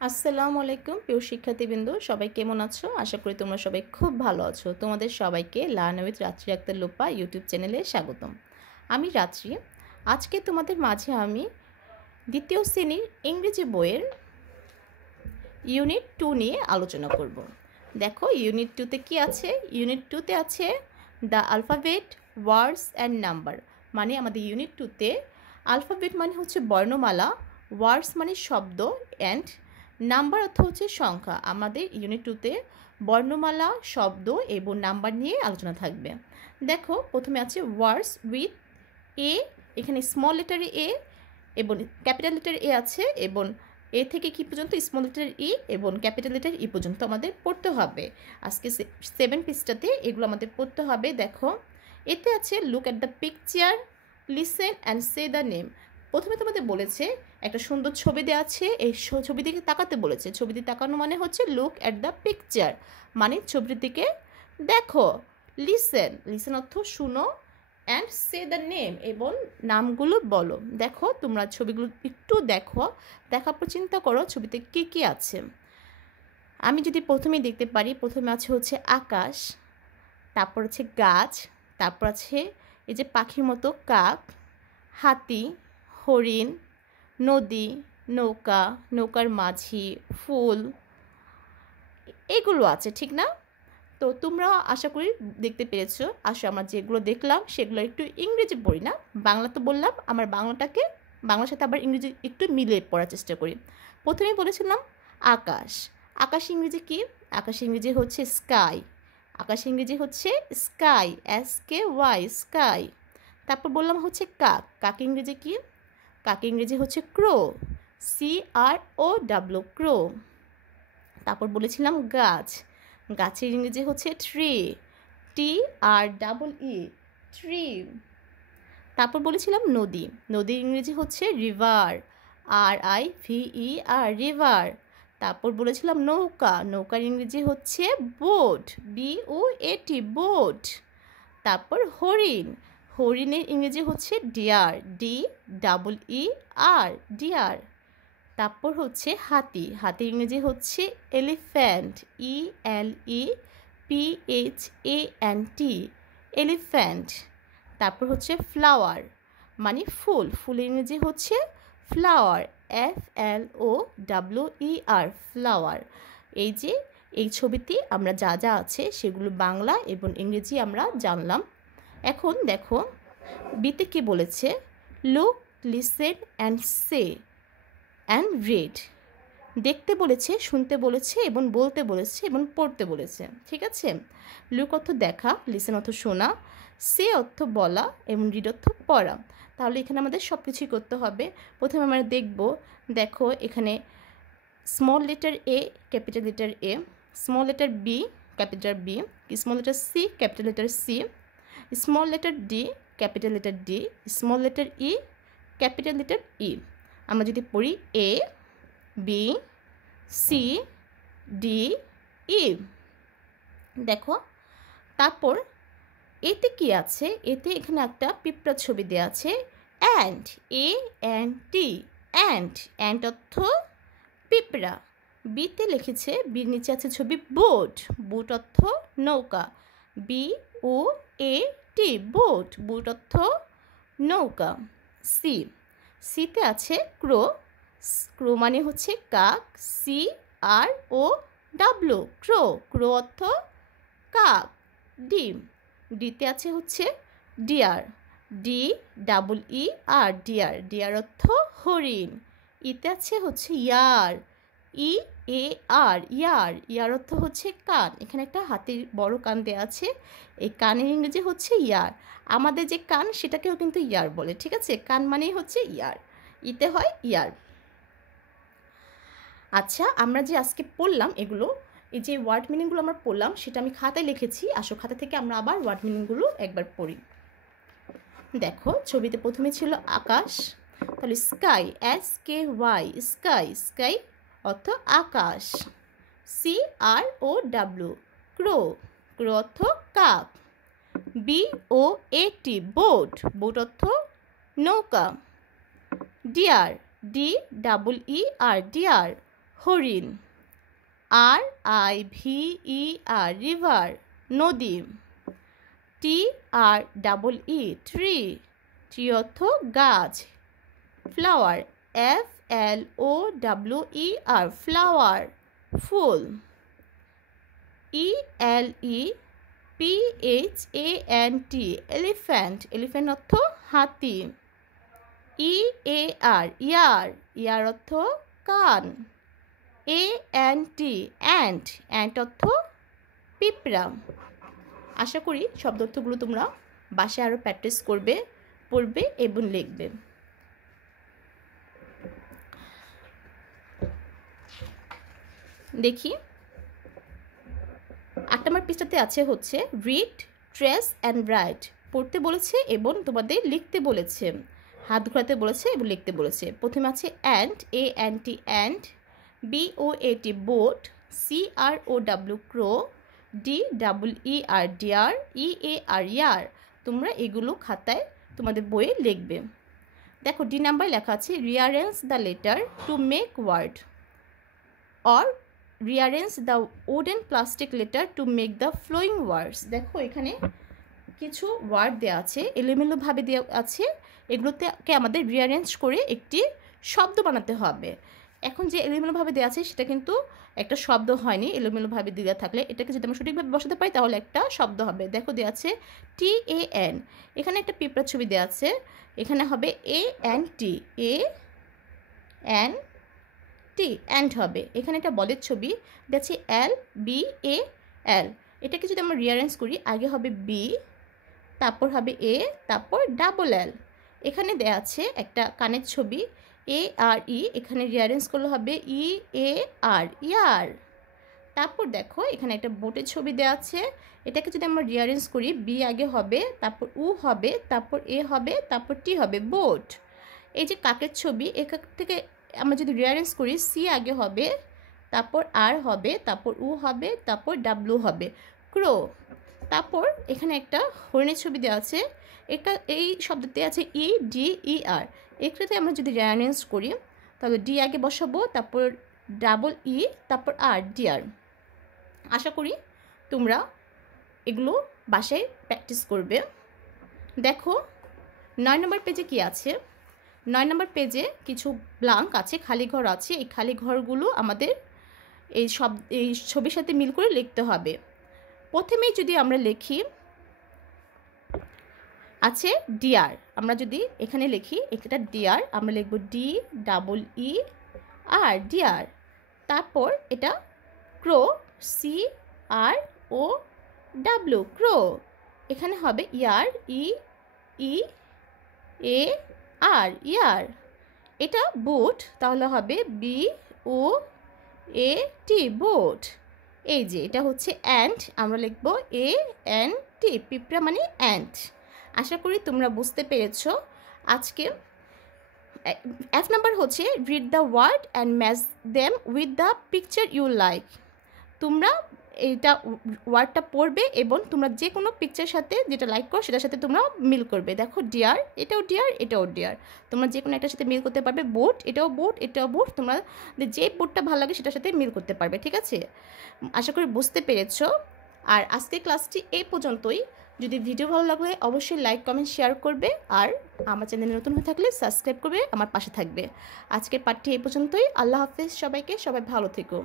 আসসালামু আলাইকুম প্রিয় শিক্ষার্থীবৃন্দ, সবাই কেমন আছো? আশা করি তোমরা সবাই খুব ভালো আছো। তোমাদের সবাইকে লার্ন উইথ রাত্রি আক্তার লোপা ইউটিউব চ্যানেলে স্বাগতম। আমি রাত্রি। আজকে তোমাদের মাঝে আমি দ্বিতীয় শ্রেণীর ইংরেজি বইয়ের ইউনিট 2 নিয়ে আলোচনা করব। দেখো ইউনিট 2তে কি আছে? ইউনিট 2তে আছে the alphabet, words and number. মানে আমাদের ইউনিট 2তে আলফাবেট মানে হচ্ছে বর্ণমালা, ওয়ার্ডস মানে শব্দ, অ্যান্ড নাম্বার অর্থ হচ্ছে সংখ্যা। আমাদের ইউনিট 2তে বর্ণমালা, শব্দ এবং নাম্বার নিয়ে আলোচনা থাকবে। দেখো প্রথমে আছে ওয়ার্ডস উইথ এ, এখানে স্মল লেটারে এ এবং ক্যাপিটাল লেটার এ আছে, এবং এ থেকে কি পর্যন্ত স্মল লেটার ই এবং ক্যাপিটাল লেটার ই পর্যন্ত আমাদের পড়তে হবে। আজকে 7 পৃষ্ঠাতে এগুলো আমাদের পড়তে হবে। দেখো এতে আছে look at the picture, listen and say the name. প্রথমে তোমাদের বলেছে একটা সুন্দর ছবি দেওয়া আছে, এই ছবি দিকে তাকাতে বলেছে। ছবি দিকে তাকানো মানে হচ্ছে লুক অ্যাট দ্য পিকচার, মানে ছবির দিকে দেখো। লিসেন, লিসেন অর্থ শুনো, অ্যান্ড সে দ্য নেম এবং নামগুলো বলো। দেখো তোমরা ছবিগুলো একটু দেখো, দেখার পর চিন্তা করো ছবিতে কী কী আছে। আমি যদি প্রথমেই দেখতে পারি, প্রথমে আছে হচ্ছে আকাশ, তারপর আছে গাছ, তারপর আছে এই যে পাখির মতো কাক, হাতি, হরিণ, নদী, নৌকা, নৌকার মাঝি, ফুল, এগুলো আছে, ঠিক না? তো তোমরা আশা করি দেখতে পেরেছো। আসো আমরা যেগুলো দেখলাম সেগুলো একটু ইংরেজি পড়ি না, বাংলা তো বললাম, আমার বাংলাটাকে বাংলার সাথে আবার ইংরেজি একটু মিলিয়ে পড়ার চেষ্টা করি। প্রথমেই বলেছিলাম আকাশ। আকাশ ইংরেজি কি? আকাশ ইংরেজি হচ্ছে স্কাই। আকাশ ইংরেজি হচ্ছে স্কাই, SKY, স্কাই। তারপর বললাম হচ্ছে কাক। কাক ইংরেজি কি? কাক ইংরেজি হচ্ছে ক্রো, CROW, ক্রো। তারপর বলেছিলাম গাছ। গাছের ইংরেজি হচ্ছে ট্রি, TREE, ট্রি। তারপর বলেছিলাম নদী। নদীর ইংরেজি হচ্ছে রিভার, RIVER, রিভার। তারপর বলেছিলাম নৌকা। নৌকার ইংরেজি হচ্ছে বোট, BOAT, বোট। তারপর হরিণ। হরিণের ইংরেজি হচ্ছে ডিয়ার, DEER, ডিয়ার। তারপর হচ্ছে হাতি। হাতির ইংরেজি হচ্ছে এলিফ্যান্ট, ELEPHANT, এলিফ্যান্ট। তারপর হচ্ছে ফ্লাওয়ার, মানে ফুল। ফুলের ইংরেজি হচ্ছে ফ্লাওয়ার, FLOWER, ফ্লাওয়ার। এই যে এই ছবিতে আমরা যা যা আছে সেগুলো বাংলা এবং ইংরেজি আমরা জানলাম। এখন দেখো বিতে কি বলেছে? Look, listen and say and read. দেখতে বলেছে, শুনতে বলেছে এবং বলতে বলেছে এবং পড়তে বলেছে, ঠিক আছে? লুক অর্থ দেখা, লিসেন অর্থ শোনা, সে অর্থ বলা এবং রিড অর্থ পড়া। তাহলে এখানে আমাদের সব কিছুই করতে হবে। প্রথমে আমরা দেখব, দেখো এখানে small letter A, capital letter A, small letter B, capital B, small letter C, capital letter C, small letter D, capital letter D, small letter E, capital letter E. আমরা যদি পড়ি A, B, C, D, E। দেখো তারপর এতে কি আছে? এতে এখানে একটা পিঁপড়ার ছবি দেওয়া আছে, অ্যান্ট, ANT, অ্যান্ট। অ্যান্ট অর্থ পিঁপড়া। বিতে লিখেছে, বির নিচে আছে ছবি বোট। বোট অর্থ নৌকা, BOAT, বোট। বোট অর্থ নৌকা। সি, সিতে আছে ক্রো। ক্রো মানে হচ্ছে কাক, CROW, ক্রো। ক্রো অর্থ কাক। ডিম। ডিতে আছে হচ্ছে ডিয়ার, DEER, ডিয়ার। ডিয়ার অর্থ হরিণ। ইতে আছে হচ্ছে ইয়ার, EAR, ইয়ার। ইয়ার অর্থ হচ্ছে কান। এখানে একটা হাতির বড় কান দেওয়া আছে, এই কানের ইংরেজি হচ্ছে ইয়ার। আমাদের যে কান সেটাকেও কিন্তু ইয়ার বলে, ঠিক আছে? কান মানেই হচ্ছে ইয়ার, ইতে হয় ইয়ার। আচ্ছা আমরা যে আজকে পড়লাম এগুলো, এই যে ওয়ার্ড মিনিংগুলো আমরা পড়লাম সেটা আমি খাতায় লিখেছি। আসো খাতা থেকে আমরা আবার ওয়ার্ড মিনিংগুলো একবার পড়ি। দেখো ছবিতে প্রথমে ছিল আকাশ, তাহলে স্কাই, SKY, স্কাই। স্কাই অর্থ আকাশ। CROW, ক্রো। ক্রো অর্থ কাক। BOAT, boat. বোট অর্থ নৌকা। Deer, DEER, deer. হরিণ, RIVER রিভার, নদী, TREE ট্রি, ট্রি অর্থ গাছ, ফ্লাওয়ার, FLOWER ফ্লাওয়ার, ফুল, ELEPHANT এলিফ্যান্ট, এলিফ্যান্ট অর্থ হাতি, EAR ইয়ার, ইয়ার অর্থ কান, ANT অ্যান্ট, অ্যান্ট অর্থ পিঁপড়া। আশা করি শব্দ অর্থগুলো তোমরা বাসায় আরও প্র্যাকটিস করবে, পড়বে এবং লিখবে। দেখি 8 নম্বর পৃষ্ঠাতে আছে হচ্ছে রিড, ট্রেস অ্যান্ড রাইট। পড়তে বলেছে এবং তোমাদের লিখতে বলেছে, হাত ঘোরাতে বলেছে এবং লিখতে বলেছে। প্রথমে আছে ant, ANT ant, BOAT boat, CROW crow, DEER deer, EAR ear. তোমরা এগুলো খাতায় তোমাদের বইয়ে লিখবে। দেখো ডি নাম্বার লেখা আছে rearrange the letter to make word, or rearrange the wooden plastic letter to make the following words. দেখো এখানে কিছু ওয়ার্ড দেওয়া আছে, এলোমেলোভাবে দেওয়া আছে, এগুলোতে আমাদের রিয়ারেঞ্জ করে একটি শব্দ বানাতে হবে। এখন যে এলোমেলোভাবে দেওয়া আছে সেটা কিন্তু একটা শব্দ হয়নি, এলোমেলোভাবে দেওয়া থাকলে এটাকে যদি আমরা সঠিকভাবে বসাতে পারি তাহলে একটা শব্দ হবে। দেখো দেওয়া আছে TAN, এখানে একটা পিঁপড়ার ছবি দেওয়া আছে, এখানে হবে ANT, ANT অ্যান্ড হবে। এখানে একটা বলের ছবি দেওয়া আছে LBAL, এটাকে যদি আমরা রিয়ারেঞ্জ করি আগে হবে B, তারপর হবে A, তারপর ডাবল L। এখানে দেওয়া আছে একটা কানের ছবি ARE, এখানে রিয়ারেঞ্জ করলে হবে EAR ইয়ার। তারপর দেখো এখানে একটা বোটের ছবি দেওয়া আছে, এটাকে যদি আমরা রিয়ারেঞ্জ করি B আগে হবে, তারপর U হবে, তারপর A হবে, তারপর T হবে বোট। এই যে কাকের ছবি, এখান থেকে আমরা যদি রিয়ারেঞ্জ করি C আগে হবে, তারপর R হবে, তারপর U হবে, তারপর W হবে ক্রো। তারপর এখানে একটা হরিণের ছবি দেওয়া আছে, এটা এই শব্দতে আছে EDER, এক্ষেত্রে আমরা যদি রিয়ারেঞ্জ করি তাহলে D আগে বসাবো, তারপর ডাবল E, তারপর R ডিয়ার। আশা করি তোমরা এগুলো বাসায় প্র্যাকটিস করবে। দেখো 9 নম্বর পেজে কি আছে, 9 নম্বর পেজে কিছু ব্লাঙ্ক আছে, খালি ঘর আছে। এই খালি ঘরগুলো আমাদের এই ছবির সাথে মিল করে লিখতে হবে। প্রথমেই যদি আমরা লিখি আছে ডিয়ার, আমরা যদি এখানে লিখি একটা ডিয়ার, আমরা লিখব DEER ডিয়ার। তারপর এটা ক্রো, CROW ক্রো, এখানে হবে ইয়ার, EEAR ইয়ার। এটা বুট, তাহলে হবে BOAT বোট। এই যে এটা হচ্ছে অ্যান্ট, আমরা লিখব ANT, পিঁপড়া মানে অ্যান্ট। আশা করি তোমরা বুঝতে পেরেছো। আজকে F নাম্বার হচ্ছে read the word and match them with the picture you like. তোমরা এইটা ওয়ার্ডটা পড়বে এবং তোমরা যে কোনো পিকচারের সাথে যেটা লাইক করো সেটার সাথে তোমরা মিল করবে। দেখো ডিয়ার, এটাও ডিয়ার, এটাও ডিয়ার, তোমরা যে কোনো একটার সাথে মিল করতে পারবে। বোট, এটাও বোট, এটাও বোট, তোমরা যে বোটটা ভালো লাগে সেটার সাথে মিল করতে পারবে। ঠিক আছে, আশা করি বুঝতে পেরেছো। আর আজকের ক্লাসটি এই পর্যন্তই। যদি ভিডিও ভালো লাগলে অবশ্যই লাইক, কমেন্ট, শেয়ার করবে। আর আমার চ্যানেলে নতুন হয়ে থাকলে সাবস্ক্রাইব করবে, আমার পাশে থাকবে। আজকের পাঠটি এই পর্যন্তই। আল্লাহ হাফেজ সবাইকে, সবাই ভালো থেকো।